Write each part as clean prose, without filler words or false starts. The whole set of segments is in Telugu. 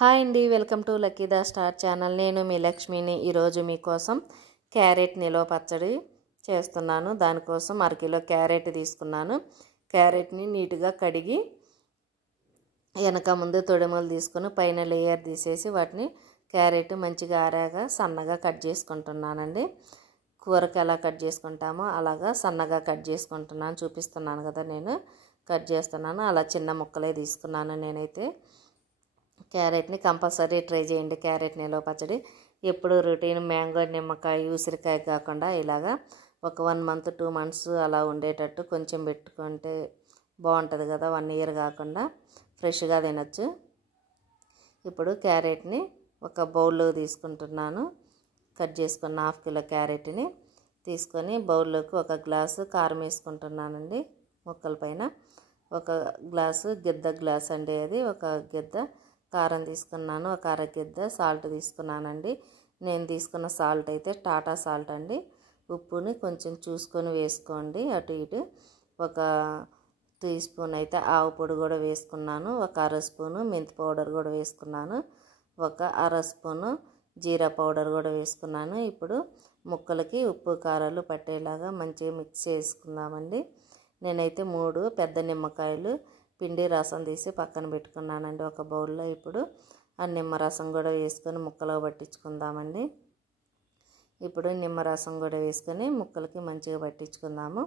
హాయ్ అండి, welcome to lucky the star channel. నేను మీ లక్ష్మిని. ఈరోజు మీకోసం క్యారెట్ నిల్వ పచ్చడి చేస్తున్నాను. దానికోసం అరకిలో క్యారెట్ తీసుకున్నాను. క్యారెట్ని నీట్గా కడిగి వెనక ముందు తొడిమలు తీసుకుని పైన లేయర్ తీసేసి వాటిని క్యారెట్ మంచిగా ఆరాగా సన్నగా కట్ చేసుకుంటున్నానండి. కూరకి ఎలా కట్ చేసుకుంటామో అలాగా సన్నగా కట్ చేసుకుంటున్నాను. చూపిస్తున్నాను కదా, నేను కట్ చేస్తున్నాను. అలా చిన్న ముక్కలే తీసుకున్నాను నేనైతే. క్యారెట్ని కంపల్సరీ ట్రై చేయండి. క్యారెట్ నిల్వ పచ్చడి ఎప్పుడు రొటీన్ మ్యాంగో, నిమ్మకాయ, ఉసిరికాయ కాకుండా ఇలాగా ఒక 1 మంత్ 2 మంత్స్ అలా ఉండేటట్టు కొంచెం పెట్టుకుంటే బాగుంటుంది కదా. 1 ఇయర్ కాకుండా ఫ్రెష్గా తినచ్చు. ఇప్పుడు క్యారెట్ని ఒక బౌల్లో తీసుకుంటున్నాను. కట్ చేసుకున్న 1/2 కిలో క్యారెట్ని తీసుకొని బౌల్లోకి 1 గ్లాసు కారం వేసుకుంటున్నానండి. ముక్కల పైన 1 గ్లాసు గ్లాస్ అండి, అది 1 గిద్ద కారం తీసుకున్నాను. 1 అర గిద్ద సాల్ట్ తీసుకున్నానండి. నేను తీసుకున్న సాల్ట్ అయితే టాటా సాల్ట్ అండి. ఉప్పుని కొంచెం చూసుకొని వేసుకోండి. అటు ఇటు 1 టీ స్పూన్ అయితే ఆవు పొడి కూడా వేసుకున్నాను. 1 అర స్పూను మెంతి పౌడర్ కూడా వేసుకున్నాను. 1 అర స్పూను జీరా పౌడర్ కూడా వేసుకున్నాను. ఇప్పుడు ముక్కలకి ఉప్పు కారాలు పట్టేలాగా మంచిగా మిక్స్ చేసుకుందామండి. నేనైతే 3 పెద్ద నిమ్మకాయలు పిండి రసం తీసి పక్కన పెట్టుకున్నానండి ఒక బౌల్లో. ఇప్పుడు ఆ నిమ్మరసం కూడా వేసుకొని ముక్కలో పట్టించుకుందామండి. ఇప్పుడు నిమ్మరసం కూడా వేసుకొని ముక్కలకి మంచిగా పట్టించుకుందాము.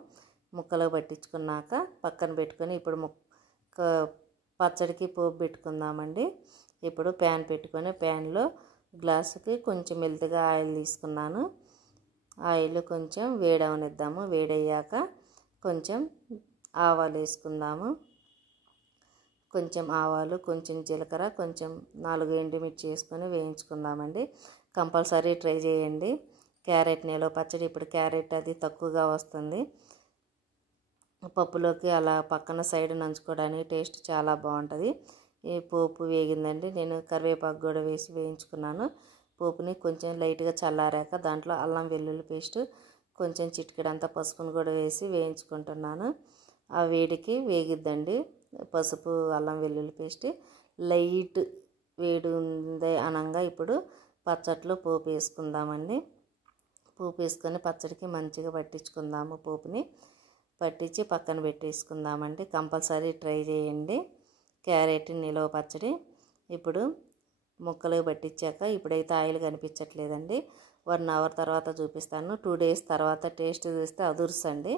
ముక్కలో పట్టించుకున్నాక పక్కన పెట్టుకొని ఇప్పుడు పచ్చడికి పోపు పెట్టుకుందామండి. ఇప్పుడు ప్యాన్ పెట్టుకొని ప్యాన్లో గ్లాసుకి కొంచెం మెల్లిగా ఆయిల్ తీసుకున్నాను. ఆయిల్ కొంచెం వేడవనిద్దాము. వేడయ్యాక కొంచెం ఆవాలు వేసుకుందాము. కొంచెం ఆవాలు, కొంచెం జీలకర్ర, కొంచెం 4 ఎండుమిర్చి వేసుకొని వేయించుకుందామండి. కంపల్సరీ ట్రై చేయండి క్యారెట్ నిల్వ పచ్చడి. ఇప్పుడు క్యారెట్ అది తక్కువగా వస్తుంది. పప్పులోకి అలా పక్కన సైడ్ నంచుకోవడానికి టేస్ట్ చాలా బాగుంటుంది. ఈ పోపు వేగిందండి. నేను కరివేపాకు కూడా వేసి వేయించుకున్నాను. పోపుని కొంచెం లైట్గా చల్లారాక దాంట్లో అల్లం వెల్లుల్లి పేస్ట్, కొంచెం చిటికెడంతా పసుపును కూడా వేసి వేయించుకుంటున్నాను. ఆ వేడికి వేగిద్దండి. పసుపు, అల్లం వెల్లుల్లి పేస్ట్ లైట్ వేడి ఉంది అనంగా ఇప్పుడు పచ్చట్లో పోపు వేసుకుందామండి. పోపు వేసుకొని పచ్చడికి మంచిగా పట్టించుకుందాము. పోపుని పట్టించి పక్కన పెట్టేసుకుందామండి. కంపల్సరీ ట్రై చేయండి క్యారెట్ నిల్వ పచ్చడి. ఇప్పుడు ముక్కలు పట్టించాక ఇప్పుడైతే ఆయిల్ కనిపించట్లేదండి. 1 అవర్ తర్వాత చూపిస్తాను. 2 డేస్ తర్వాత టేస్ట్ చూస్తే అదుర్సండి.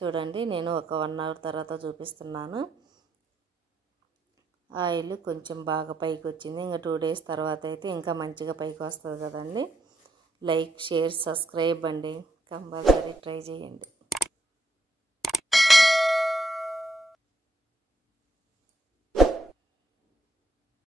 చూడండి, నేను ఒక 1 అవర్ తర్వాత చూపిస్తున్నాను. ఆయిల్ కొంచెం బాగా పైకి వచ్చింది. ఇంకా 2 డేస్ తర్వాత అయితే ఇంకా మంచిగా పైకి వస్తుంది కదండి. లైక్, షేర్, సబ్స్క్రైబ్ అండి. కంపల్సరీ ట్రై చేయండి.